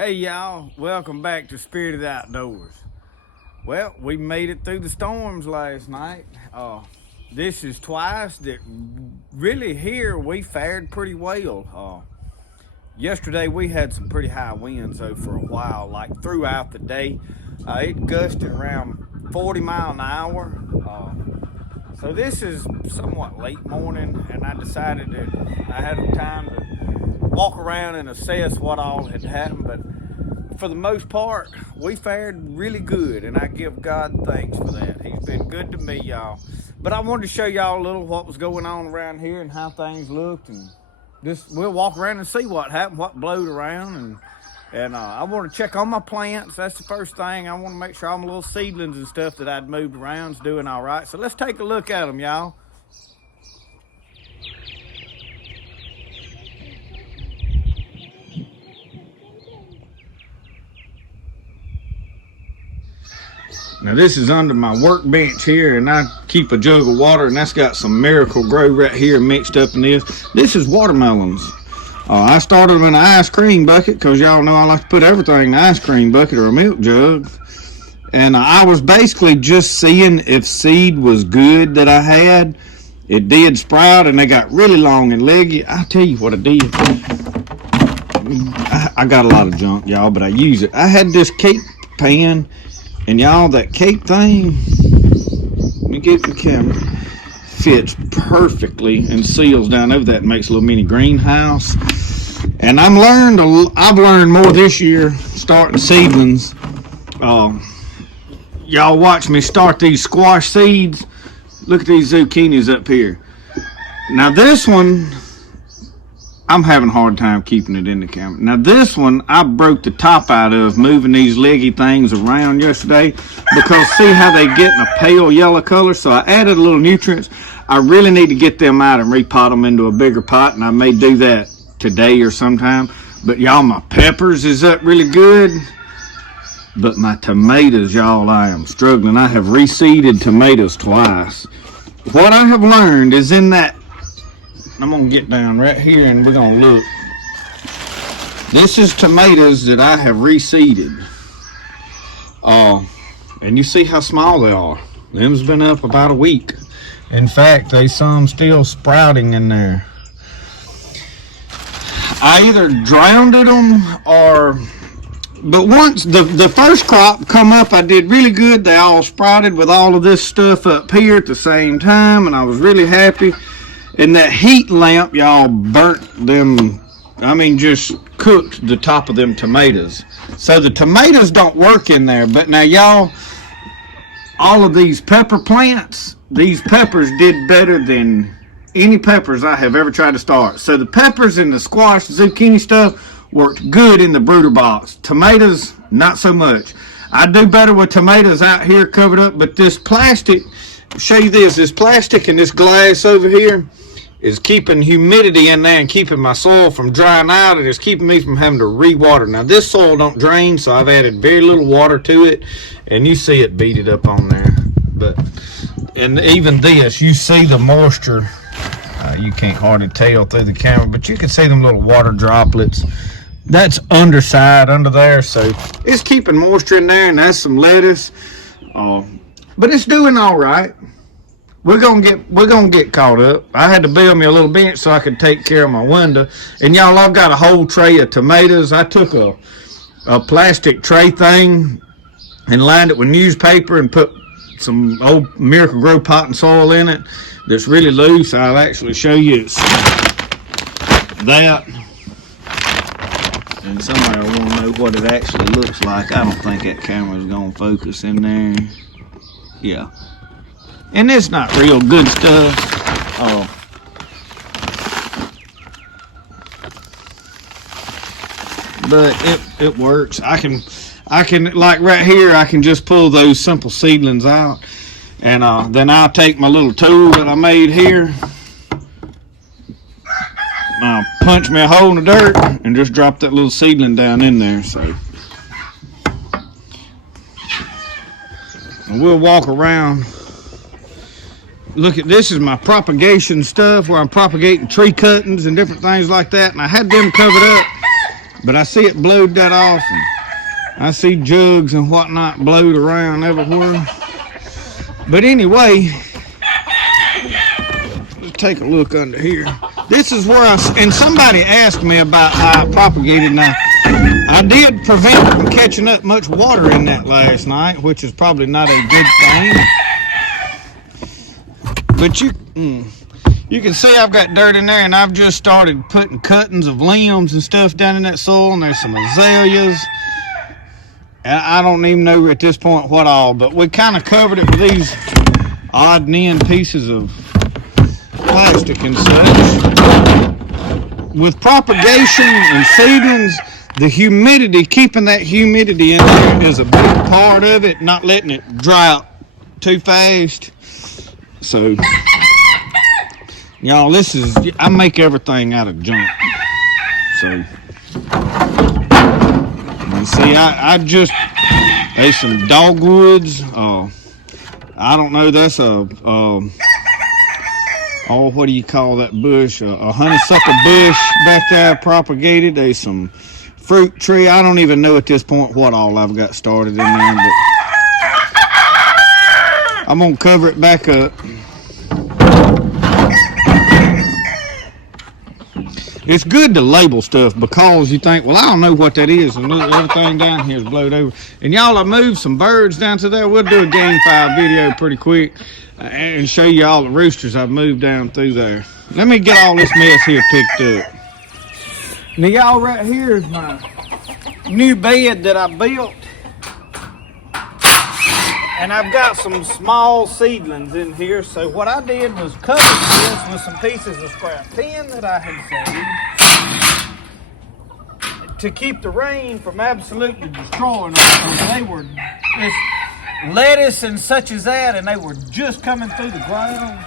Hey y'all, welcome back to Spirit of the Outdoors. Well, we made it through the storms last night. This is twice that really here we fared pretty well. Yesterday we had some pretty high winds though for a while, like throughout the day. It gusted around 40 mile an hour. So this is somewhat late morning, and I decided that I had time to walk around and assess what all had happened. But for the most part, we fared really good, and I give God thanks for that. He's been good to me, y'all. But I wanted to show y'all a little what was going on around here and how things looked, and just we'll walk around and see what happened, what blowed around, and I want to check on my plants. That's the first thing. I want to make sure all my little seedlings and stuff that I'd moved around is doing all right. So let's take a look at them, y'all. Now this is under my workbench here, and I keep a jug of water, and that's got some Miracle-Gro right here mixed up in this. This is watermelons. I started them in an ice cream bucket because y'all know I like to put everything in an ice cream bucket or a milk jug. And I was basically just seeing if seed was good that I had. It did sprout, and they got really long and leggy. I'll tell you what I did. I got a lot of junk, y'all, but I use it. I had this cake pan, and y'all, that cake thing, let me get the camera, fits perfectly and seals down over that and makes a little mini greenhouse. And I've learned more this year starting seedlings. Y'all watch me start these squash seeds. Look at these zucchinis up here. Now this one, I'm having a hard time keeping it in the camera. Now this one, I broke the top out of moving these leggy things around yesterday because see how they get in a pale yellow color? So I added a little nutrients. I really need to get them out and repot them into a bigger pot, and I may do that today or sometime. But y'all, my peppers is up really good. But my tomatoes, y'all, I am struggling. I have reseeded tomatoes twice. What I have learned is in that, I'm going to get down right here and we're going to look. This is tomatoes that I have reseeded. And you see how small they are. Them's been up about a week. In fact, there's some still sprouting in there. I either drowned them but once the first crop come up, I did really good. They all sprouted with all of this stuff up here at the same time, and I was really happy. And that heat lamp, y'all, burnt them, just cooked the top of them tomatoes. So the tomatoes don't work in there. But now, y'all, all of these pepper plants, these peppers did better than any peppers I have ever tried to start. So the peppers and the squash, zucchini stuff worked good in the brooder box. Tomatoes, not so much. I do better with tomatoes out here covered up, but this plastic, I'll show you this plastic and this glass over here is keeping humidity in there and keeping my soil from drying out, and it's keeping me from having to re-water. Now this soil don't drain, so I've added very little water to it, and you see it beat it up on there. And even this, you see the moisture. You can't hardly tell through the camera, but you can see them little water droplets. That's underside under there, so it's keeping moisture in there, and that's some lettuce. But it's doing all right. We're gonna get caught up. I had to build me a little bench so I could take care of my window. And y'all, I've got a whole tray of tomatoes. I took a plastic tray thing and lined it with newspaper and put some old Miracle-Gro potting soil in it that's really loose. I'll actually show you it's that. And somebody will want to know what it actually looks like. I don't think that camera's gonna focus in there. Yeah. And it's not real good stuff. But it works. I can like right here, I can just pull those simple seedlings out, and then I'll take my little tool that I made here. I'll punch me a hole in the dirt and just drop that little seedling down in there. So and we'll walk around. Look at this, is my propagation stuff where I'm propagating tree cuttings and different things like that, and I had them covered up. But I see it blowed that off, and I see jugs and whatnot blowed around everywhere. But anyway, let's take a look under here. This is where and somebody asked me about how I propagated. Now, I did prevent it from catching up much water in that last night, which is probably not a good thing. But you can see I've got dirt in there, and I've just started putting cuttings of limbs and stuff down in that soil, and there's some azaleas. And I don't even know at this point what all, but we kind of covered it with these odd and end pieces of plastic and such. With propagation and seedlings, the humidity, keeping that humidity in there is a big part of it, not letting it dry out too fast. So, y'all, I make everything out of junk. So, you see, there's some dogwoods. I don't know, that's what do you call that bush? A honeysuckle bush back there propagated. There's some fruit tree. I don't even know at this point what all I've got started in there, but I'm gonna cover it back up. It's good to label stuff because you think, well, I don't know what that is, and everything down here is blowed over. And y'all, I moved some birds down to there. We'll do a Game 5 video pretty quick and show you all the roosters I've moved down through there. Let me get all this mess here picked up. Now, y'all, right here is my new bed that I built. And I've got some small seedlings in here. So what I did was cover this with some pieces of scrap tin that I had saved to keep the rain from absolutely destroying them. They were lettuce and such as that, and they were just coming through the ground.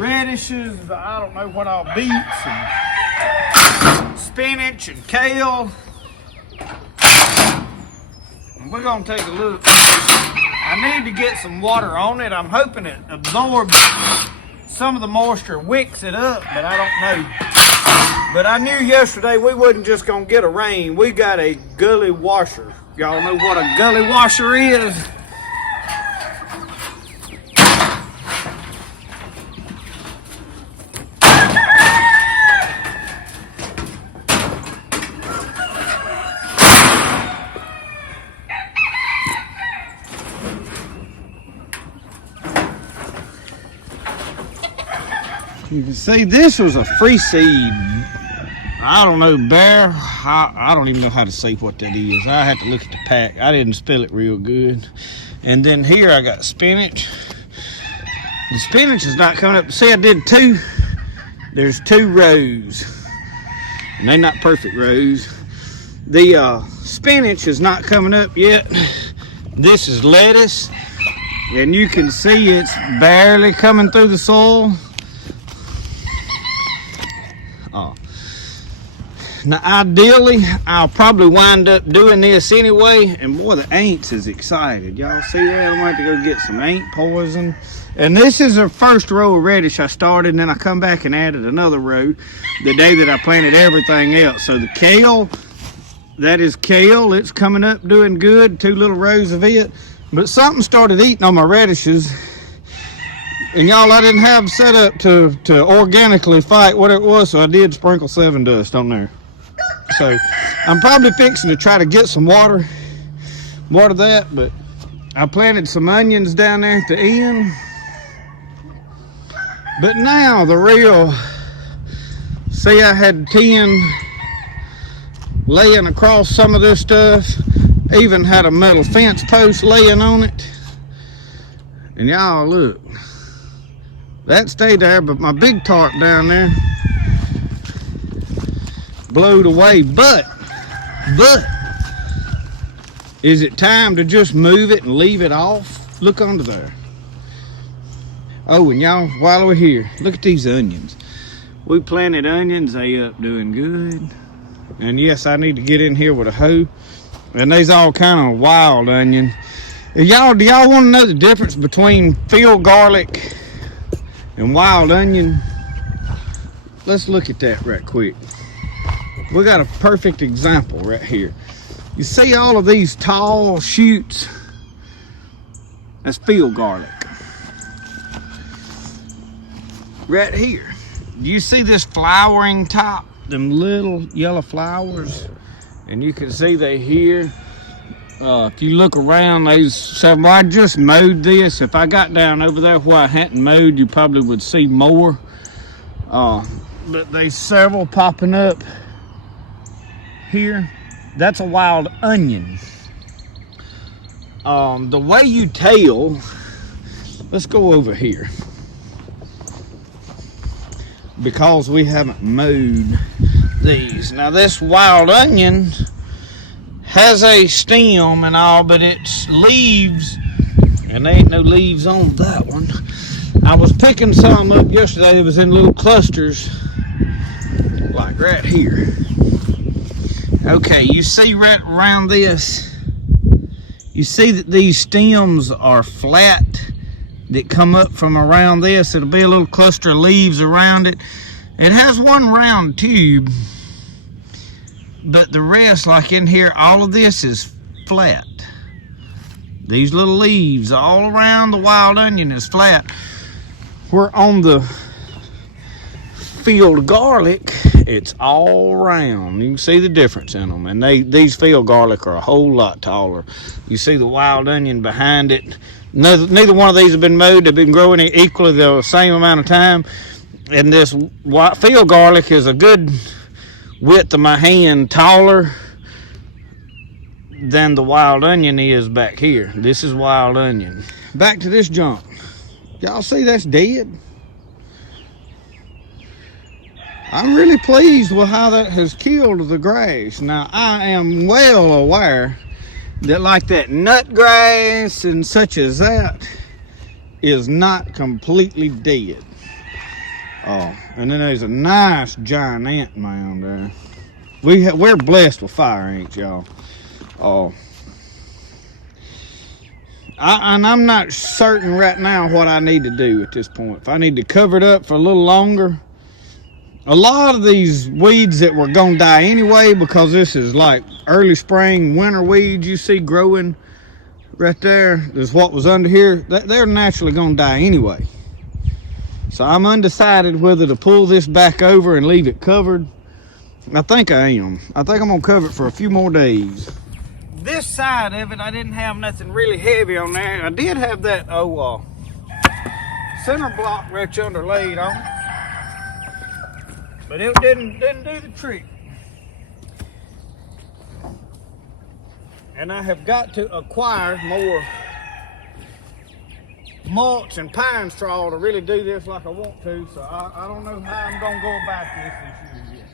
Radishes, I don't know what all, beets and spinach and kale. We're going to take a look. I need to get some water on it. I'm hoping it absorbs some of the moisture, wicks it up, but I don't know. But I knew yesterday we wasn't just going to get a rain. We got a gully washer. Y'all know what a gully washer is? You can see this was a free seed. I don't know, bear. I don't even know how to say what that is. I had to look at the pack. I didn't spell it real good. And then here I got spinach. The spinach is not coming up. See, I did two. There's 2 rows. And they're not perfect rows. The spinach is not coming up yet. This is lettuce. And you can see it's barely coming through the soil. Now, ideally, I'll probably wind up doing this anyway, and boy, the ants is excited. Y'all see that? I'm going to have to go get some ant poison. And this is the first row of radish I started, and then I come back and added another row the day that I planted everything else. So the kale, that is kale. It's coming up doing good, 2 little rows of it. But something started eating on my radishes. And y'all, I didn't have set up to organically fight what it was, so I did sprinkle 7 dust on there. So I'm probably fixing to try to get some water that, but I planted some onions down there at the end. But now the real, see, I had 10 laying across some of this stuff, even had a metal fence post laying on it. And y'all look, that stayed there, but my big tarp down there blowed away. But is it time to just move it and leave it off? Look under there. Oh, and y'all, while we're here, look at these onions. We planted onions, they up doing good. And yes, I need to get in here with a hoe. And they's all kind of wild onion. Do y'all want to know the difference between field garlic and wild onion? Let's look at that right quick. we got a perfect example right here. You see all of these tall shoots? That's field garlic. Right here. Do you see this flowering top? Them little yellow flowers? And you can see they here. If you look around, there's several. I just mowed this. If I got down over there where I hadn't mowed, you probably would see more. But there's several popping up here. That's a wild onion. The way you tell, let's go over here. Because we haven't mowed these. Now this wild onion has a stem and all, but it's leaves, and there ain't no leaves on that one. I was picking some up yesterday. It was in little clusters, like right here. Okay, you see right around this, you see that these stems are flat that come up from around this. It'll be a little cluster of leaves around it. It has one round tube, but the rest, like in here, all of this is flat. These little leaves all around the wild onion is flat. We're on the field garlic, it's all round. You can see the difference in them. And these field garlic are a whole lot taller. You see the wild onion behind it. Neither one of these have been mowed. They've been growing equally the same amount of time. And this field garlic is a good width of my hand taller than the wild onion is back here. This is wild onion. Back to this junk. Y'all see that's dead? I'm really pleased with how that has killed the grass. Now, I am well aware that like that nut grass and such as that is not completely dead. Oh, and then there's a nice giant ant mound there. We're blessed with fire ants, y'all. Oh, and I'm not certain right now what I need to do at this point. If I need to cover it up for a little longer. A lot of these weeds that were gonna die anyway, because this is like early spring winter weeds you see growing right there, is what was under here. They're naturally gonna die anyway. So I'm undecided whether to pull this back over and leave it covered. I think I am. I think I'm gonna cover it for a few more days. This side of it, I didn't have nothing really heavy on there. I did have that center block right under laid on, but it didn't do the trick. And I have got to acquire more mulch and pine straw to really do this like I want to. So I don't know how I'm gonna go about this year yet.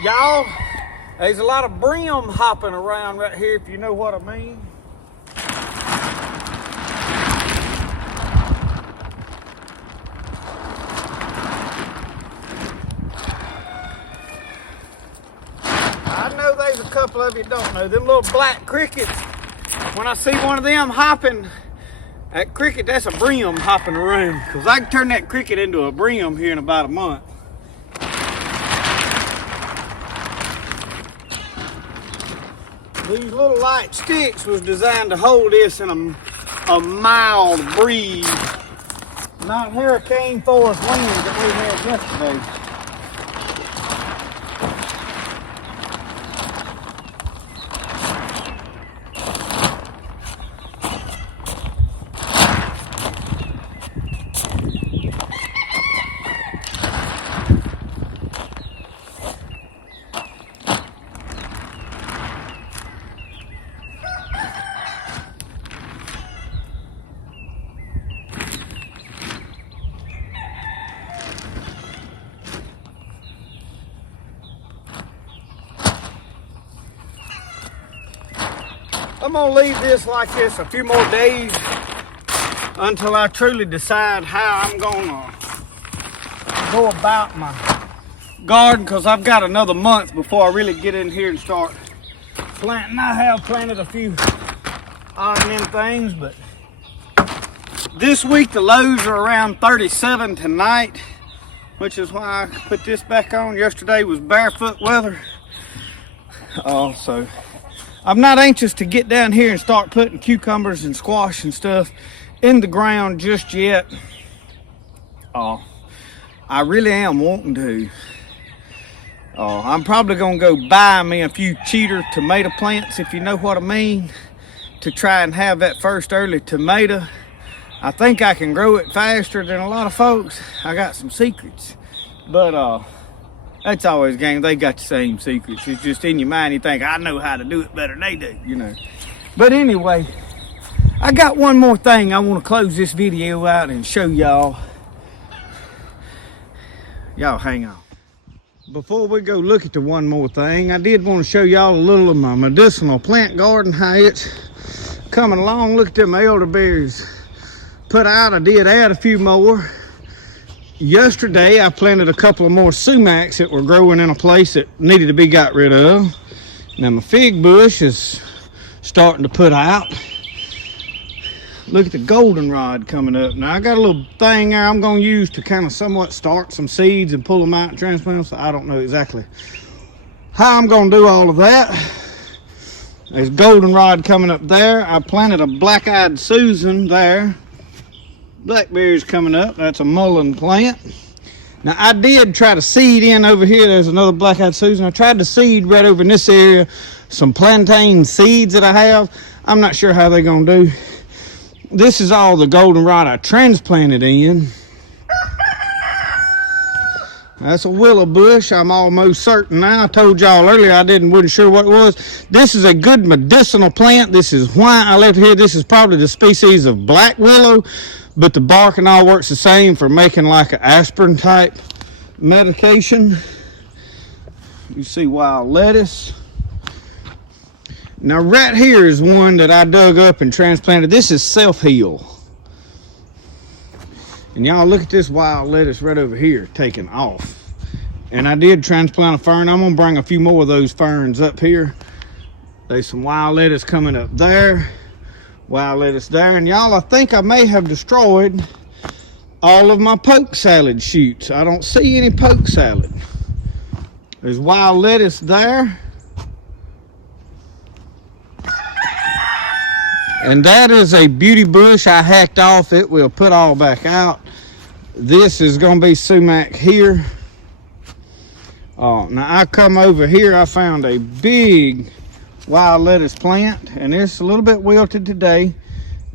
Y'all, there's a lot of brim hopping around right here, if you know what I mean. I know there's a couple of you don't know. Them little black crickets, when I see one of them hopping, that cricket, that's a brim hopping around. Because I can turn that cricket into a brim here in about a month. These little light sticks was designed to hold this in a mild breeze, not hurricane force winds that we had yesterday. I'm gonna leave this like this a few more days until I truly decide how I'm gonna go about my garden, because I've got another month before I really get in here and start planting. I have planted a few odd and them things, but this week the lows are around 37 tonight, which is why I put this back on. Yesterday was barefoot weather. So I'm not anxious to get down here and start putting cucumbers and squash and stuff in the ground just yet. I really am wanting to. I'm probably gonna go buy me a few cheater tomato plants, if you know what I mean, to try and have that first early tomato. I think I can grow it faster than a lot of folks. I got some secrets, but that's always game. They got the same secrets. It's just in your mind. You think, I know how to do it better than they do, you know. But anyway, I got one more thing I want to close this video out and show y'all. Y'all hang on. Before we go look at the one more thing, I did want to show y'all a little of my medicinal plant garden, how it's coming along. Look at them elderberries put out. I did add a few more. Yesterday I planted a couple of more sumacs that were growing in a place that needed to be got rid of. Now my fig bush is starting to put out. Look at the goldenrod coming up. Now I got a little thing there I'm going to use to kind of somewhat start some seeds and pull them out and transplant them. So I don't know exactly how I'm going to do all of that. There's goldenrod coming up there. I planted a black-eyed Susan there. Blackberries coming up. That's a mullein plant. Now I did try to seed in over here. There's another black-eyed Susan. I tried to seed right over in this area some plantain seeds that I have. I'm not sure how they're going to do. This is all the goldenrod I transplanted in. That's a willow bush, I'm almost certain now. I told y'all earlier I wasn't sure what it was. This is a good medicinal plant. This is why I left here. This is probably the species of black willow, but the bark and all works the same for making like an aspirin type medication. You see wild lettuce. Now right here is one that I dug up and transplanted. This is self-heal. And y'all look at this wild lettuce right over here taking off. And I did transplant a fern. I'm gonna bring a few more of those ferns up here. There's some wild lettuce coming up there. Wild lettuce there. And y'all, I think I may have destroyed all of my poke salad shoots. I don't see any poke salad. There's wild lettuce there. And that is a beauty bush I hacked off. It will put all back out. This is going to be sumac here. Now I come over here, I found a big wild lettuce plant, and it's a little bit wilted today.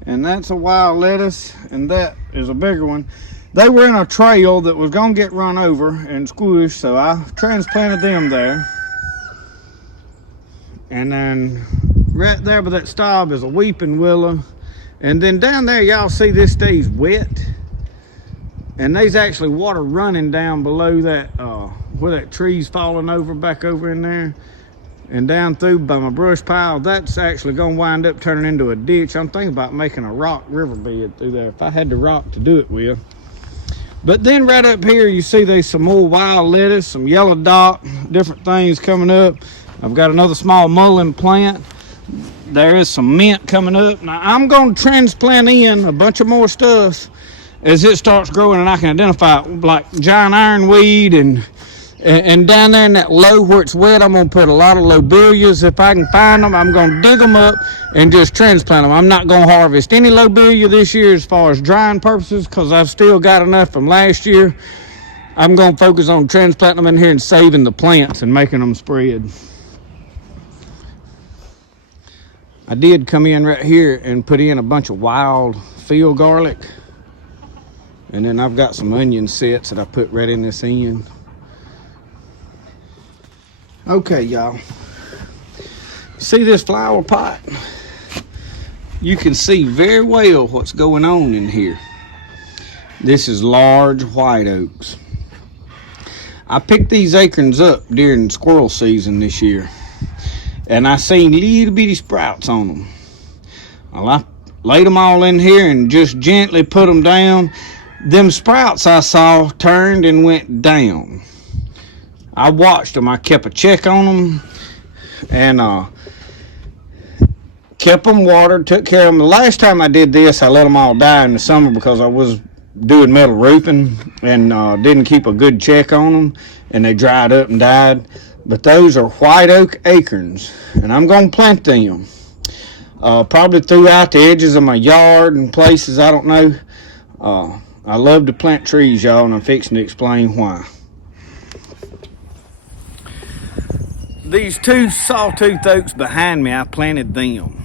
And that's a wild lettuce, and that is a bigger one. They were in a trail that was going to get run over and squished, so I transplanted them there. And then right there by that stub is a weeping willow. And then down there, y'all see this stays wet. And there's actually water running down below that, where that tree's falling over, back over in there. And down through by my brush pile, that's actually gonna wind up turning into a ditch. I'm thinking about making a rock riverbed through there, if I had the rock to do it with. But then right up here, you see there's some more wild lettuce, some yellow dock, different things coming up. I've got another small mullein plant. There is some mint coming up. Now I'm going to transplant in a bunch of more stuff as it starts growing, and I can identify it, like giant ironweed, and down there in that low where it's wet, I'm going to put a lot of lobelias. If I can find them, I'm going to dig them up and just transplant them. I'm not going to harvest any lobelia this year as far as drying purposes, because I've still got enough from last year. I'm going to focus on transplanting them in here and saving the plants and making them spread. I did come in right here and put in a bunch of wild field garlic. And then I've got some onion sets that I put right in this end. Okay, y'all. See this flower pot? You can see very well what's going on in here. This is large white oaks. I picked these acorns up during squirrel season this year. And I seen little bitty sprouts on them. Well, I laid them all in here and just gently put them down. Them sprouts I saw turned and went down. I watched them. I kept a check on them and kept them watered, took care of them. The last time I did this, I let them all die in the summer because I was doing metal roofing and didn't keep a good check on them, and they dried up and died. But those are white oak acorns, and I'm going to plant them. Probably throughout the edges of my yard and places, I don't know. I love to plant trees, y'all, and I'm fixing to explain why. These two sawtooth oaks behind me, I planted them.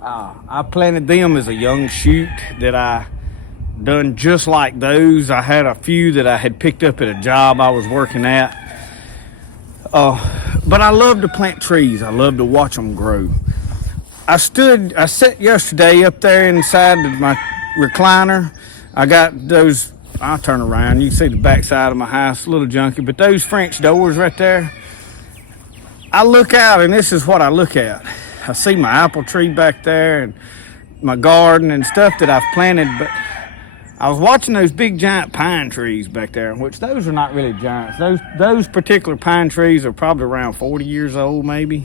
I planted them as a young shoot that I done just like those. I had a few that I had picked up at a job I was working at. But I love to plant trees. I love to watch them grow. I sat yesterday up there inside of my recliner. I got those, I'll turn around, you can see the back side of my house, a little junky, but those French doors right there, I look out and this is what I look at. I see my apple tree back there and my garden and stuff that I've planted, but I was watching those big giant pine trees back there, which those are not really giants. Those particular pine trees are probably around 40 years old maybe.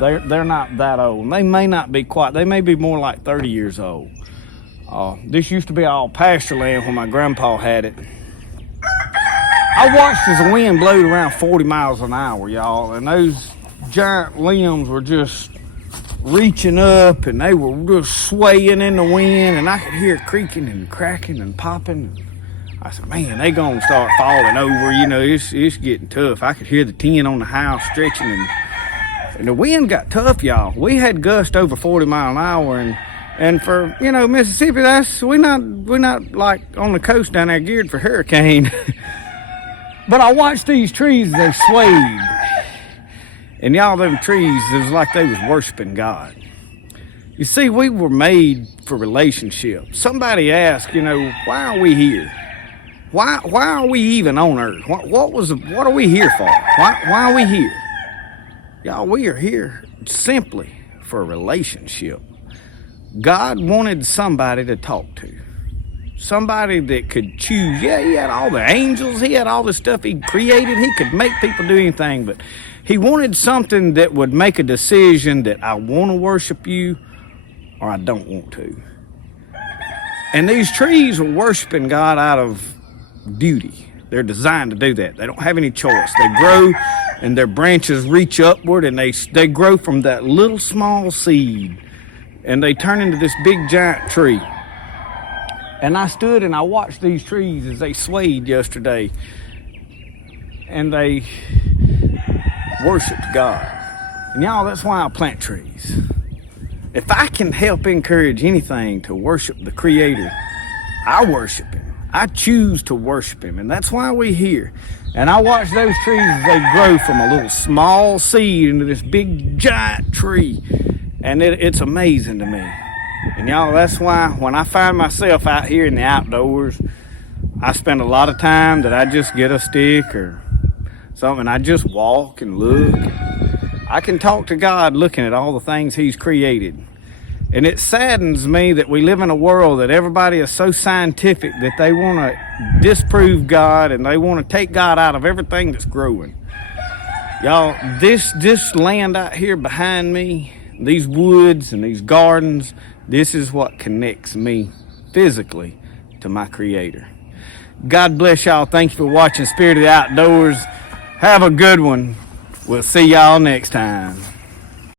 They're not that old. They may not be quite, they may be more like 30 years old. This used to be all pasture land when my grandpa had it. I watched as the wind blowed around 40 miles an hour, y'all, and those giant limbs were just reaching up and they were just swaying in the wind, and I could hear it creaking and cracking and popping. I said, man, they gonna start falling over, you know, it's getting tough. I could hear the tin on the house stretching, and the wind got tough, y'all. We had gusts over 40 mile an hour, and for, you know, Mississippi, we're not like on the coast down there geared for hurricane. But I watched these trees, they swayed. And y'all, them trees, it was like they was worshiping God. You see, we were made for relationships. Somebody asked, you know, why are we here? Why are we even on earth? What are we here for? Why are we here? Y'all, we are here simply for a relationship. God wanted somebody to talk to. Somebody that could choose. Yeah, he had all the angels. He had all the stuff he created. He could make people do anything, but he wanted something that would make a decision that I want to worship you or I don't want to. And these trees are worshiping God out of duty. They're designed to do that. They don't have any choice. They grow and their branches reach upward, and they grow from that little small seed and they turn into this big giant tree. And I stood and I watched these trees as they swayed yesterday, and they worshiped God. And y'all, that's why I plant trees. If I can help encourage anything to worship the Creator, I worship Him. I choose to worship Him, and that's why we're here. And I watch those trees as they grow from a little small seed into this big giant tree, and it's amazing to me. And y'all, that's why when I find myself out here in the outdoors, I spend a lot of time that I just get a stick or something, and I just walk and look. I can talk to God looking at all the things He's created. And it saddens me that we live in a world that everybody is so scientific that they want to disprove God and they want to take God out of everything that's growing. Y'all, this land out here behind me, these woods and these gardens, this is what connects me physically to my Creator. God bless y'all. Thank you for watching Spirit of the Outdoors. Have a good one. We'll see y'all next time.